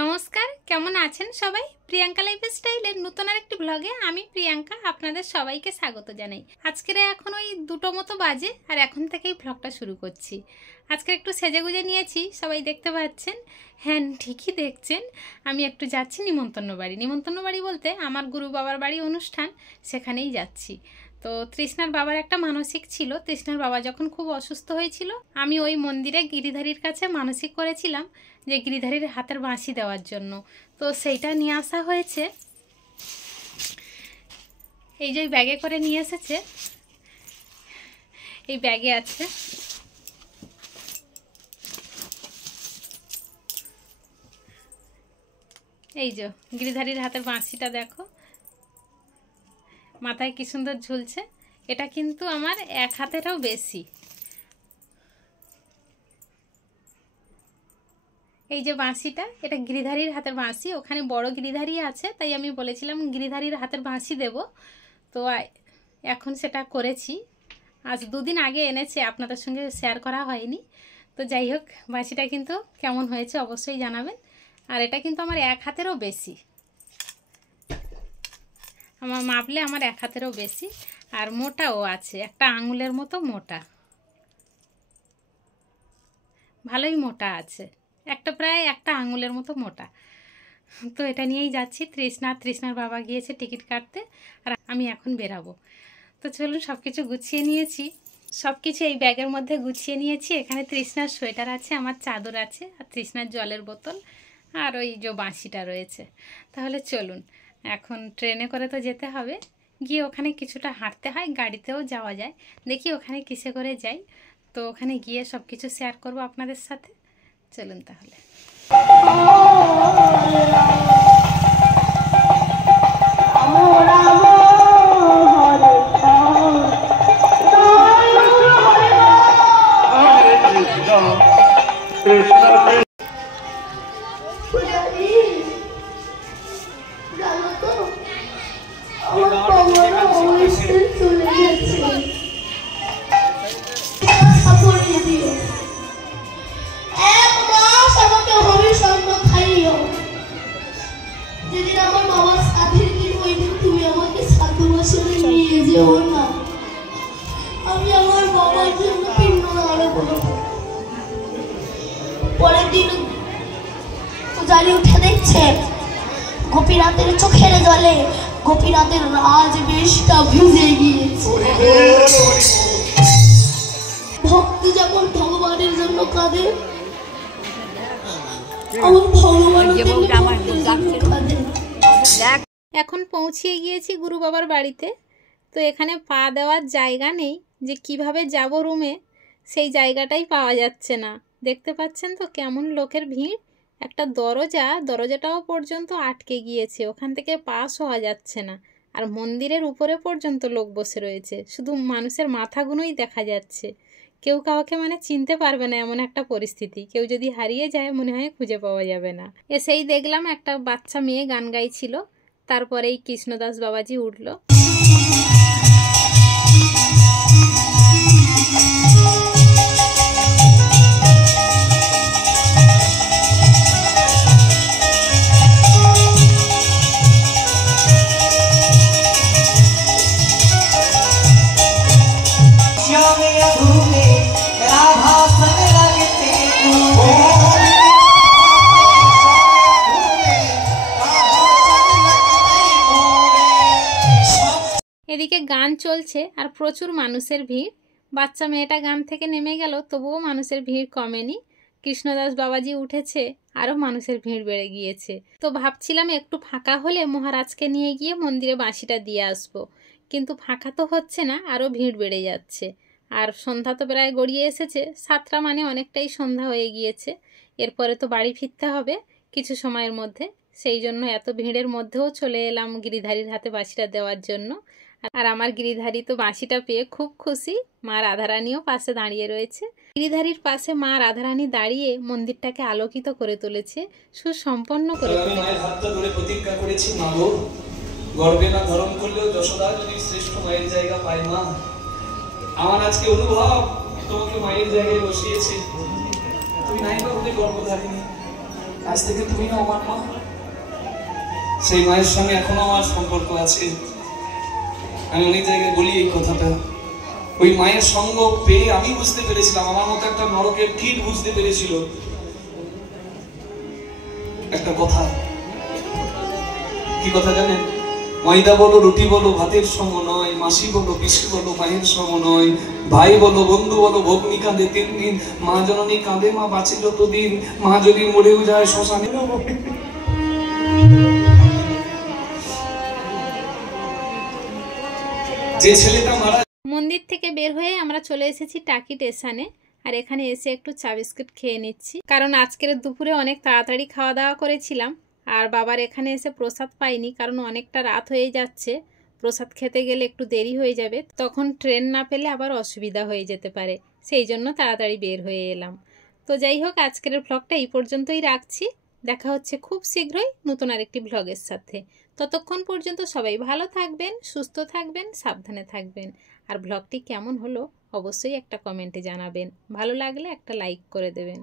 নমস্কার, কেমন আছেন সবাই? প্রিয়াঙ্কা লাইফস্টাইলের নতুন আরেকটি ব্লগে আমি প্রিয়াঙ্কা আপনাদের সবাইকে স্বাগত জানাই। আজকের এখন ওই 2টো মতো বাজে আর এখন থেকেই ব্লগটা শুরু করছি। আজকে একটু সেজেগুজে নিয়েছি, সবাই দেখতে পাচ্ছেন। হ্যাঁ, ঠিকই দেখছেন, আমি একটু যাচ্ছি নিমন্ত্রণ বাড়ি। নিমন্ত্রণ বাড়ি বলতে আমার গুরু বাবার বাড়ি অনুষ্ঠান, সেখানেই যাচ্ছি। তো তৃষ্ণার বাবার একটা মানসিক ছিল। তৃষ্ণার বাবা যখন খুব অসুস্থ হয়েছিল, আমি ওই মন্দিরে গিরিধারীর কাছে মানসিক করেছিলাম যে গিরিধারীর হাতের বাঁশি দেওয়ার জন্য। তো সেইটা নিয়ে আসা হয়েছে, এই যে ব্যাগে করে নিয়ে এসেছে। এই ব্যাগে আছে এই যে গিরিধারীর হাতের বাঁশিটা, দেখো মাথায় কি সুন্দর ঝুলছে। এটা কিন্তু আমার এক হাতেরও বেশি। এই যে বাঁশিটা, এটা গিরিধারীর হাতের বাঁশি। ওখানে বড় গিরিধারী আছে, তাই আমি বলেছিলাম গিরিধারীর হাতের বাঁশি দেব। তো এখন সেটা করেছি। আজ 2 দিন আগে এনেছে, আপনাদের সঙ্গে শেয়ার করা হয়নি। তো যাই হোক, বাঁশিটা কিন্তু কেমন হয়েছে অবশ্যই জানাবেন। আর এটা কিন্তু আমার এক হাতেরও বেশি, আমার মাপলে আমার এক হাতেরও বেশি। আর মোটাও আছে, একটা আঙুলের মতো মোটা, ভালোই মোটা আছে, প্রায় একটা আঙুলের মতো মোটা। তো এটা নিয়েই যাচ্ছি। তৃষ্ণার বাবা গিয়েছে টিকিট কাটতে, আর আমি এখন বেরাবো। তো চলুন, সব কিছু গুছিয়ে নিয়েছি, সব কিছু এই ব্যাগের মধ্যে গুছিয়ে নিয়েছি। এখানে তৃষ্ণার সোয়েটার আছে, আমার চাদর আছে, আর তৃষ্ণার জলের বোতল, আর ওই যে বাঁশিটা রয়েছে। তাহলে চলুন, এখন ট্রেনে করে তো যেতে হবে, গিয়ে ওখানে কিছুটা হাঁটতে হয়, গাড়িতেও যাওয়া যায়। দেখি ওখানে কিসে করে যাই। তো ওখানে গিয়ে সব কিছু শেয়ার করব আপনাদের সাথে। চলুন তাহলে। পরের দিন পূজারি উঠে দেখছে গোপীনাথের চোখের জলে গোপীনাথের রাজবেশটা ভিজে গিয়েছে। ভক্তি যখন ভগবানের জন্য কাঁদে, এখন পৌঁছিয়ে গিয়েছি গুরু বাবার বাড়িতে। তো এখানে পা দেওয়ার জায়গা নেই, যে কিভাবে যাব রুমে সেই জায়গাটাই পাওয়া যাচ্ছে না। দেখতে পাচ্ছেন তো কেমন লোকের ভিড়। একটা দরজাটাও পর্যন্ত আটকে গিয়েছে, ওখান থেকে পাস হওয়া যাচ্ছে না। আর মন্দিরের উপরে পর্যন্ত লোক বসে রয়েছে, শুধু মানুষের মাথাগুলোই দেখা যাচ্ছে। কেউ কাউকে চিনতে পারবে না, এমন একটা পরিস্থিতি। কেউ যদি হারিয়ে যায় মনে হয় খুঁজে পাওয়া যাবে না। এসেই দেখলাম একটা বাচ্চা মেয়ে গান গাইছিল, তারপরেই কৃষ্ণদাস বাবাজি উঠলো। এদিকে গান চলছে আর প্রচুর মানুষের ভিড়। বাচ্চা মেয়েটা গান থেকে নেমে গেল, তবুও মানুষের ভিড় কমেনি। কৃষ্ণদাস বাবাজি উঠেছে, আরও মানুষের ভিড় বেড়ে গিয়েছে। তো ভাবছিলাম একটু ফাঁকা হলে মহারাজকে নিয়ে গিয়ে মন্দিরে বাঁশিটা দিয়ে আসবো, কিন্তু ফাঁকা তো হচ্ছে না, আরও ভিড় বেড়ে যাচ্ছে। আর সন্ধ্যা তো প্রায় গড়িয়ে এসেছে, 7টা অনেকটাই সন্ধ্যা হয়ে গিয়েছে। এরপরে তো বাড়ি ফিরতে হবে কিছু সময়ের মধ্যে, সেই জন্য এত ভিড়ের মধ্যেও চলে এলাম গিরিধারীর হাতে বাঁশিটা দেওয়ার জন্য। আর আমার গিরিধারী তো বাঁশিটা পেয়ে খুব খুশি। মা রাধারানীও পাশে দাঁড়িয়ে রয়েছে। গিরিধারীর পাশে মা রাধারানী দাঁড়িয়ে মন্দিরটাকে আলোকিত করে তুলেছে, সুসম্পন্ন করে তুলেছে। প্রতিজ্ঞা করেছি মা গো, গর্বে না ধারণ করলেও যশোদা যদি শ্রেষ্ঠ মায়ের জায়গা পায় মা, আমার আজকে অনুভব তোমাকে মায়ের জায়গায় বসিয়েছে। তুমি নাই বা হলে গর্ভধারিণী, আজ থেকে তুমিও আমার মা। সেই মায়ের সঙ্গে এখনো আমার সম্পর্ক আছে। আমি অনেক জায়গায় বলি এই কথাটা। ওই মায়ের সঙ্গ পেয়ে আমি বুঝতে পেরেছিলাম, আমার মতো একটা নরকের কীট বুঝতে পেরেছিল একটা কথা। কি কথা জানেন? ময়দা বলো, রুটি বলো, ভাতের সম নয়। মাসি বলো, পিসি বলো, মায়ের সম নয়। ভাই বলো, বন্ধু বলো, ভগ্নি কাঁদে 3 দিন। মা জননী কাঁদে, মা বাঁচে যতদিন। মা যদি মরেও যায় শ্মশানে। যে ছেলেটা মারা মন্দির থেকে বের হয়ে আমরা চলে এসেছি টাকি স্টেশনে। আর এখানে এসে একটু চা বিস্কুট খেয়ে নিচ্ছি, কারণ আজকের দুপুরে অনেক তাড়াতাড়ি খাওয়া দাওয়া করেছিলাম। আর বাবার এখানে এসে প্রসাদ পাইনি, কারণ অনেকটা রাত হয়ে যাচ্ছে। প্রসাদ খেতে গেলে একটু দেরি হয়ে যাবে, তখন ট্রেন না পেলে আবার অসুবিধা হয়ে যেতে পারে। সেই জন্য তাড়াতাড়ি বের হয়ে এলাম। তো যাই হোক, আজকের ব্লগটা এই পর্যন্তই রাখছি। দেখা হচ্ছে খুব শীঘ্রই নতুন আরেকটি ব্লগের সাথে। ততক্ষণ পর্যন্ত সবাই ভালো থাকবেন, সুস্থ থাকবেন, সাবধানে থাকবেন। আর ব্লগটি কেমন হলো অবশ্যই একটা কমেন্টে জানাবেন। ভালো লাগলে একটা লাইক করে দেবেন।